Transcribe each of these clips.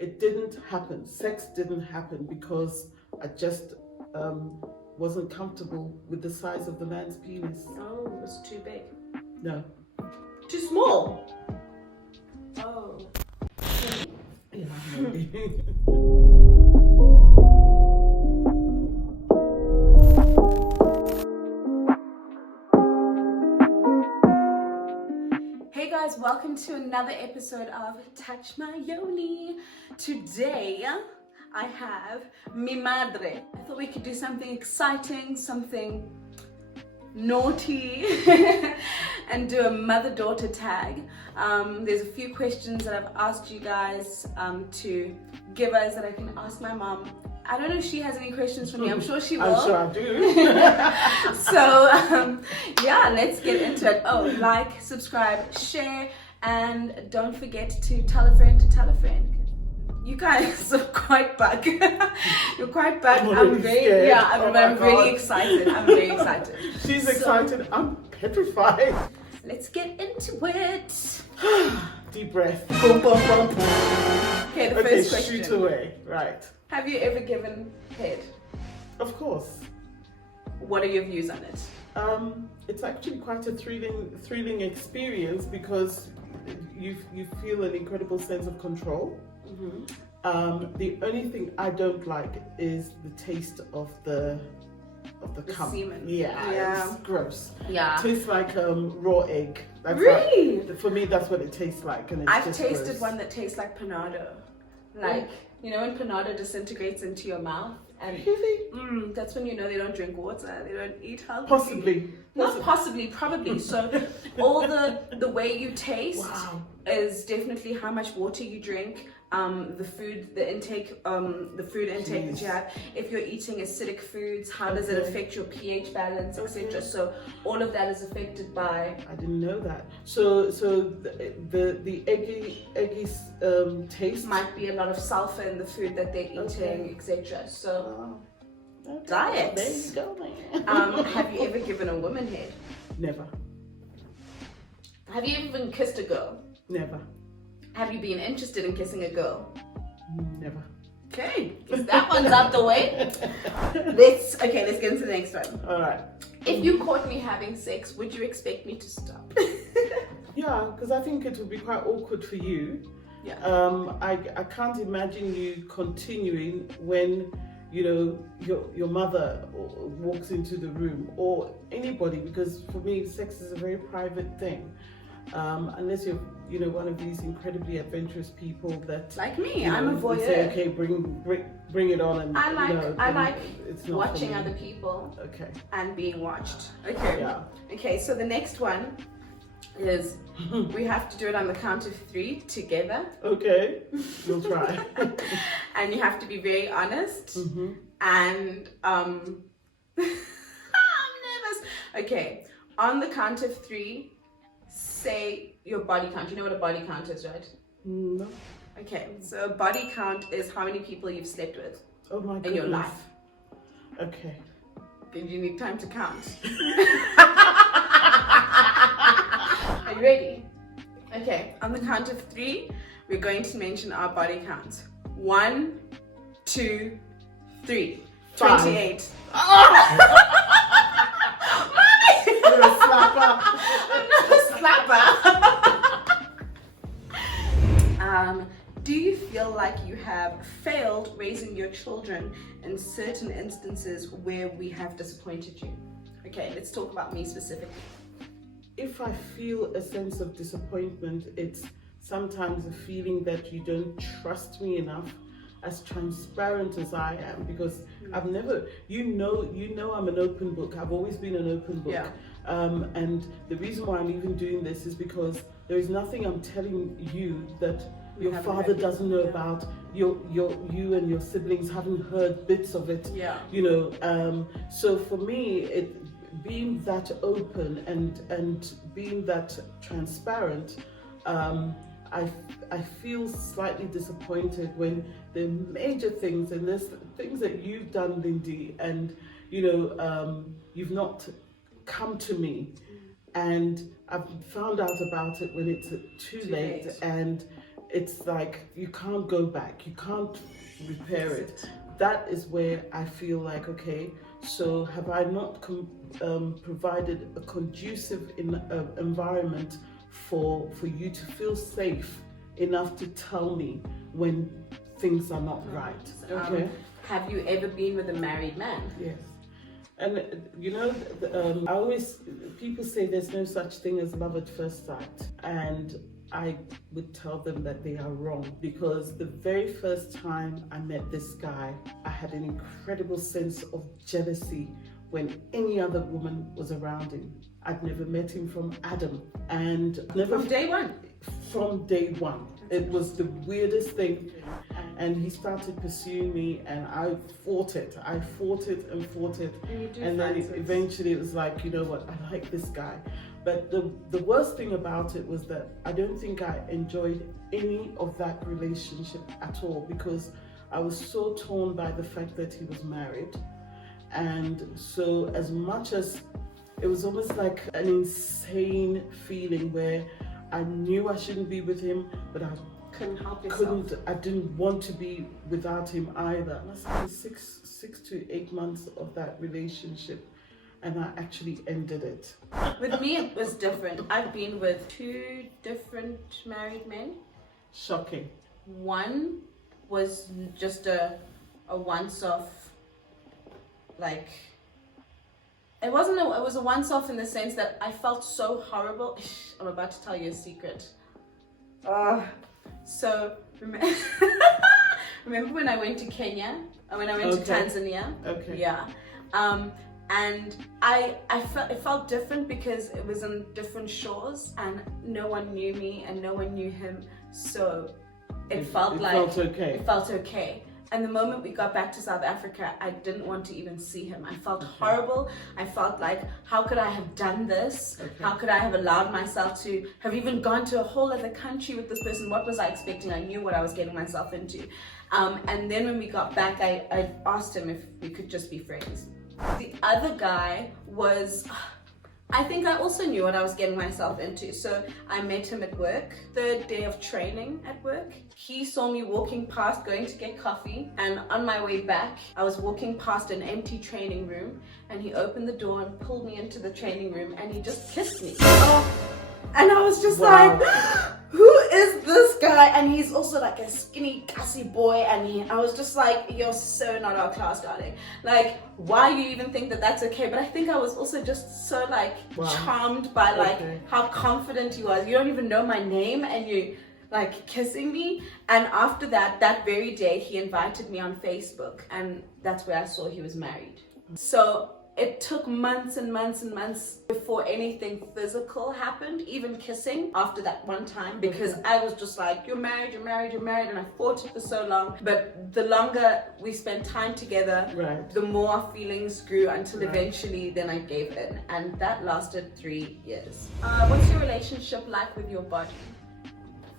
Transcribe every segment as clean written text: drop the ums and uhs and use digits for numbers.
it didn't happen. Sex didn't happen because I just wasn't comfortable with the size of the man's penis. Oh, it was too big. No. Too small. Oh. Yeah, maybe. Hey guys, welcome to another episode of Touch My Yoni. Today I have mi madre. I thought we could do something exciting, something naughty and do a mother-daughter tag. There's a few questions that I've asked you guys to give us that I can ask my mom. I don't know if she has any questions for me. I'm sure she will. I'm sure I do. So yeah, let's get into it. Oh, like, subscribe, share, and don't forget to tell a friend to tell a friend. You guys are quite bug. You're quite bug. I'm very I'm really excited. I'm very excited. She's excited. I'm petrified. Let's get into it. Deep breath. Boom, boom, boom, boom. Okay, the first question. Shoot away. Right. Have you ever given head? Of course. What are your views on it? It's actually quite a thrilling experience because you feel an incredible sense of control. Mm-hmm. The only thing I don't like is the taste of the cum. Semen. Yeah, it's gross. Yeah. It tastes like raw egg. That's really? For me, that's what it tastes like, and it's I've just tasted gross. one that tastes like panado. Like, you know when panado disintegrates into your mouth? And really? That's when you know they don't drink water, they don't eat healthy. Possibly. Not possibly, probably. So all the way you taste is definitely how much water you drink, the food intake that you have. If you're eating acidic foods, how does it affect your pH balance, etc. So all of that is affected by. I didn't know that. So the eggy taste might be a lot of sulfur in the food that they're eating, etc. So diet. There you go, man. Have you ever given a woman head? Never. Have you ever kissed a girl? Never. Have you been interested in kissing a girl? Never. Okay, that one's out the way. Let's get into the next one. All right. If you caught me having sex, would you expect me to stop? Yeah, because I think it would be quite awkward for you. Yeah. I can't imagine you continuing when your mother walks into the room or anybody, because for me sex is a very private thing. Unless you're one of these incredibly adventurous people that like me, I'm a voyeur. Say, okay, bring it on, and I like it's not watching other people. Okay. And being watched. Okay. Yeah. Okay, so the next one is we have to do it on the count of 3 together. Okay, we'll try. And you have to be very honest. Mm-hmm. And I'm nervous. Okay, on the count of 3, say your body count. You know what a body count is, right? No. Okay, so a body count is how many people you've slept with in your life. Okay. And you need time to count. Are you ready? Okay, on the count of 3, we're going to mention our body counts. 1, 2, 3. 28. You're a slapper. I'm not a slapper. Do you feel like you have failed raising your children in certain instances where we have disappointed you? Okay, let's talk about me specifically. If I feel a sense of disappointment, it's sometimes a feeling that you don't trust me enough, as transparent as I am, because I've never, I'm an open book. I've always been an open book. Yeah. And the reason why I'm even doing this is because there is nothing I'm telling you that your father doesn't know about, you and your siblings haven't heard bits of it. Yeah. So for me, being that open and being that transparent, I feel slightly disappointed when the major things, and there's things that you've done, Lindy, and you've not come to me, and I've found out about it when it's too late. And it's like you can't go back, you can't repair it. That is where I feel like, okay, so have I not provided a conducive environment for you to feel safe enough to tell me when things are not right? Okay. Have you ever been with a married man? Yes. And you know, I always, people say there's no such thing as love at first sight, and I would tell them that they are wrong, because the very first time I met this guy, I had an incredible sense of jealousy when any other woman was around him. I'd never met him from Adam, and never From day one. From day one. It was the weirdest thing. And he started pursuing me, and I fought it. And then eventually it was like, you know what, I like this guy. But the worst thing about it was that I don't think I enjoyed any of that relationship at all, because I was so torn by the fact that he was married. And so as much as it was almost like an insane feeling where I knew I shouldn't be with him, but I didn't want to be without him either. And I spent 6 to 8 months of that relationship, and I actually ended it. With me, it was different. I've been with 2 different married men. Shocking. One was just a once-off, like, it was a once-off in the sense that I felt so horrible. I'm about to tell you a secret. So, remember when I went to Kenya? When I went to Tanzania? Okay. Yeah. And it felt different because it was on different shores and no one knew me and no one knew him. So it felt okay. And the moment we got back to South Africa, I didn't want to even see him. I felt horrible. I felt like, how could I have done this? How could I have allowed myself to have even gone to a whole other country with this person? What was I expecting? I knew what I was getting myself into. And then when we got back, I asked him if we could just be friends. The other guy was, I think I also knew what I was getting myself into. So I met him at work, 3rd day of training at work. He saw me walking past, going to get coffee. And on my way back, I was walking past an empty training room, and he opened the door and pulled me into the training room, and he just kissed me. And I was just like, who is this guy? And he's also like a skinny, gassy boy. And I was just like, you're so not our class, darling. Like, why you even think that that's okay? But I think I was also just so like charmed by like how confident he was. You don't even know my name and you like kissing me. And after that very day, he invited me on Facebook. And that's where I saw he was married. So it took months and months and months before anything physical happened, even kissing after that one time, because I was just like, you're married, and I fought it for so long. But the longer we spent time together, the more our feelings grew until eventually then I gave in, and that lasted 3 years. What's your relationship like with your body?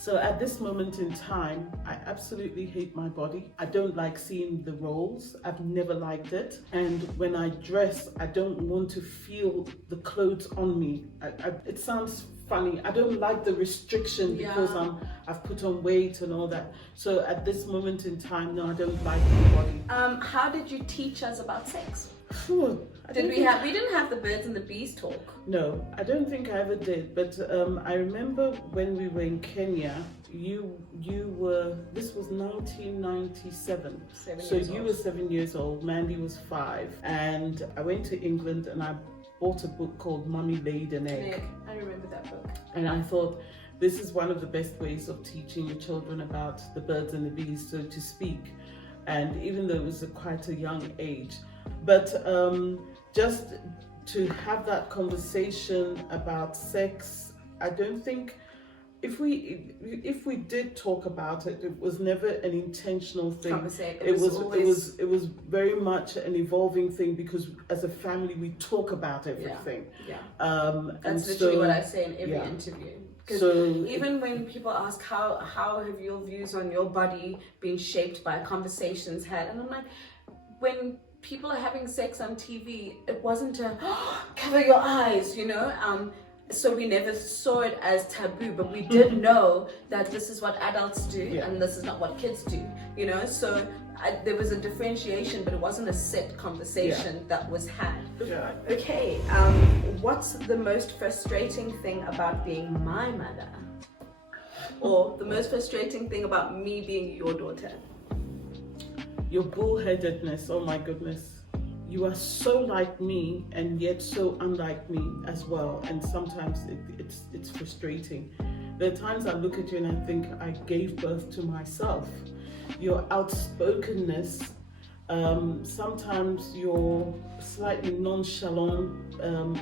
So at this moment in time, I absolutely hate my body. I don't like seeing the rolls. I've never liked it. And when I dress, I don't want to feel the clothes on me. It sounds funny. I don't like the restriction because I've put on weight and all that. So at this moment in time, no, I don't like my body. How did you teach us about sex? We didn't have the birds and the bees talk. No, I don't think I ever did. But I remember when we were in Kenya, this was 1997. So you were 7 years old, Mandy was 5. And I went to England and I bought a book called Mummy Laid an Egg. I remember that book. And I thought, this is one of the best ways of teaching your children about the birds and the bees, so to speak. And even though it was quite a young age, but just to have that conversation about sex, I don't think, if we did talk about it, it was never an intentional thing. It was very much an evolving thing, because as a family we talk about everything. That's literally what I say in every interview. Because even when people ask how have your views on your body been shaped by conversations had, and I'm like, when people are having sex on TV, it wasn't a cover your eyes, you know. So we never saw it as taboo, but we did know that this is what adults do and this is not what kids do, you know? So there was a differentiation, but it wasn't a set conversation that was had. Yeah. Okay, what's the most frustrating thing about being my mother? Or the most frustrating thing about me being your daughter? Your bullheadedness, oh my goodness. You are so like me and yet so unlike me as well. And sometimes it's frustrating. There are times I look at you and I think I gave birth to myself. Your outspokenness, sometimes your slightly nonchalant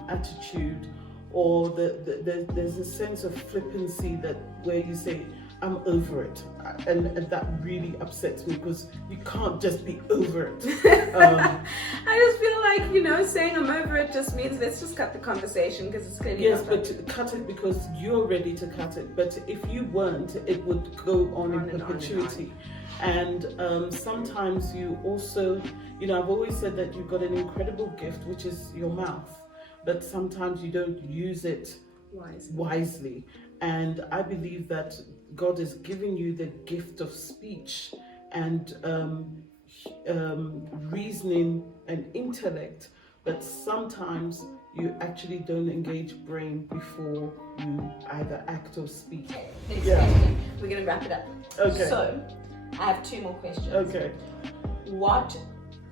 attitude, or there's a sense of flippancy where you say, I'm over it, and that really upsets me because you can't just be over it. I just feel like, you know, saying I'm over it just means let's just cut the conversation because it's clearly yes, not but cut it because you're ready to cut it. But if you weren't, it would go on in perpetuity. And sometimes you also, you know, I've always said that you've got an incredible gift, which is your mouth, but sometimes you don't use it wisely. And I believe that God is giving you the gift of speech and reasoning and intellect, but sometimes you actually don't engage brain before you either act or speak. Next question. We're going to wrap it up. Okay. So, I have 2 more questions. Okay. What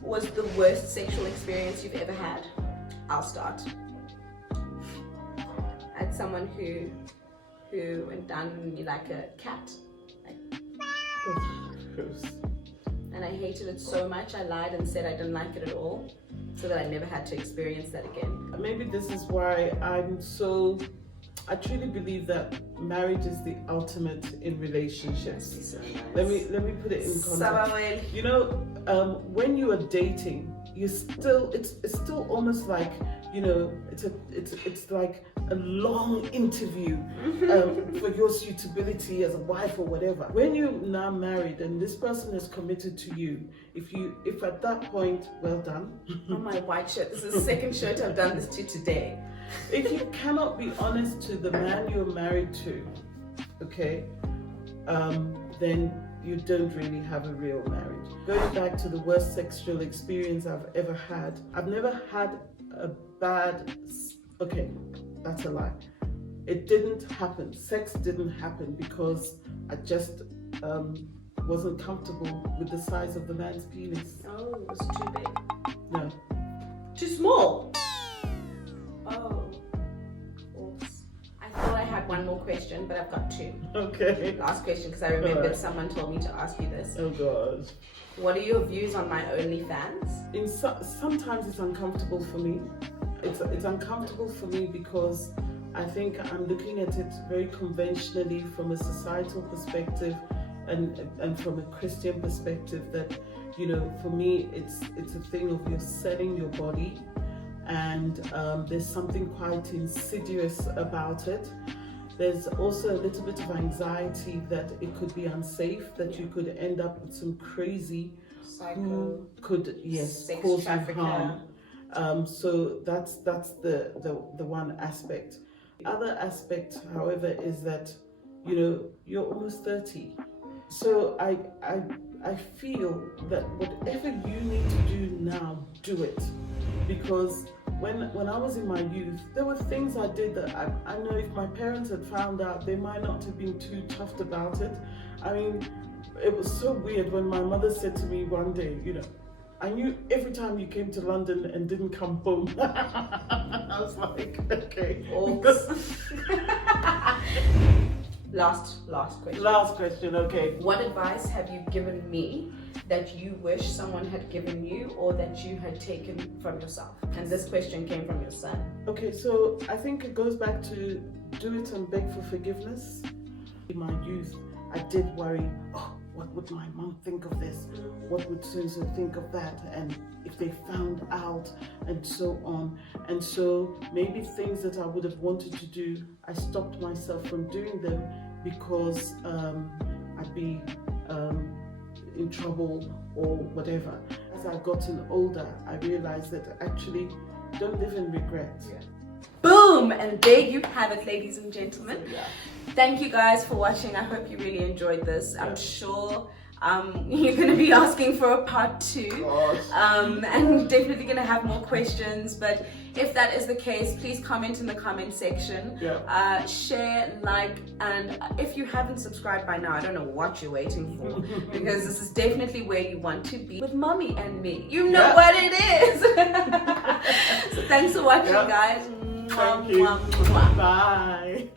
was the worst sexual experience you've ever had? I'll start. I had someone who went down on me like a cat. And I hated it so much, I lied and said I didn't like it at all, so that I never had to experience that again. Maybe this is why I truly believe that marriage is the ultimate in relationships. So nice. Let me put it in context. You know, when you are dating, it's still almost like, you know, it's like a long interview for your suitability as a wife or whatever. When you're now married and this person is committed to you, if at that point, well done. Oh, my white shirt. This is the second shirt I've done this to today. If you cannot be honest to the man you're married to, okay, then you don't really have a real marriage. Going back to the worst sexual experience I've ever had, I've never had a bad, okay, that's a lie. It didn't happen. Sex didn't happen because I just wasn't comfortable with the size of the man's penis. Oh, it was too big. No. Too small. Oh. Oops. I thought I had one more question, but I've got 2. Okay. Last question, because I remembered someone told me to ask you this. Oh God. What are your views on my OnlyFans? Sometimes it's uncomfortable for me. It's uncomfortable for me because I think I'm looking at it very conventionally from a societal perspective and from a Christian perspective, that, you know, for me it's a thing of you're selling your body, and there's something quite insidious about it. There's also a little bit of anxiety that it could be unsafe, that you could end up with some crazy who could cause you harm. So that's the one aspect. The other aspect, however, is that, you know, you're almost 30. So I feel that whatever you need to do now, do it. Because when I was in my youth, there were things I did that I know if my parents had found out, they might not have been too chuffed about it. I mean, it was so weird when my mother said to me one day, you know, I knew every time you came to London and didn't come home. I was like, okay. Last question. Last question, okay. What advice have you given me that you wish someone had given you, or that you had taken from yourself? And this question came from your son. Okay, so I think it goes back to do it and beg for forgiveness. In my youth, I did worry, what would my mom think of this? What would so-and-so think of that? And if they found out, and so on. And so maybe things that I would have wanted to do, I stopped myself from doing them because I'd be in trouble or whatever. As I've gotten older, I realized that actually don't live in regret. Boom! Boom! And there you have it, ladies and gentlemen. Yeah. Thank you guys for watching. I hope you really enjoyed this. I'm sure you're going to be asking for a part 2. And definitely going to have more questions. But if that is the case, please comment in the comment section. Yeah. Share, like, and if you haven't subscribed by now, I don't know what you're waiting for, because this is definitely where you want to be with mommy and me. You know what it is. So thanks for watching, guys. Thank you. Bye.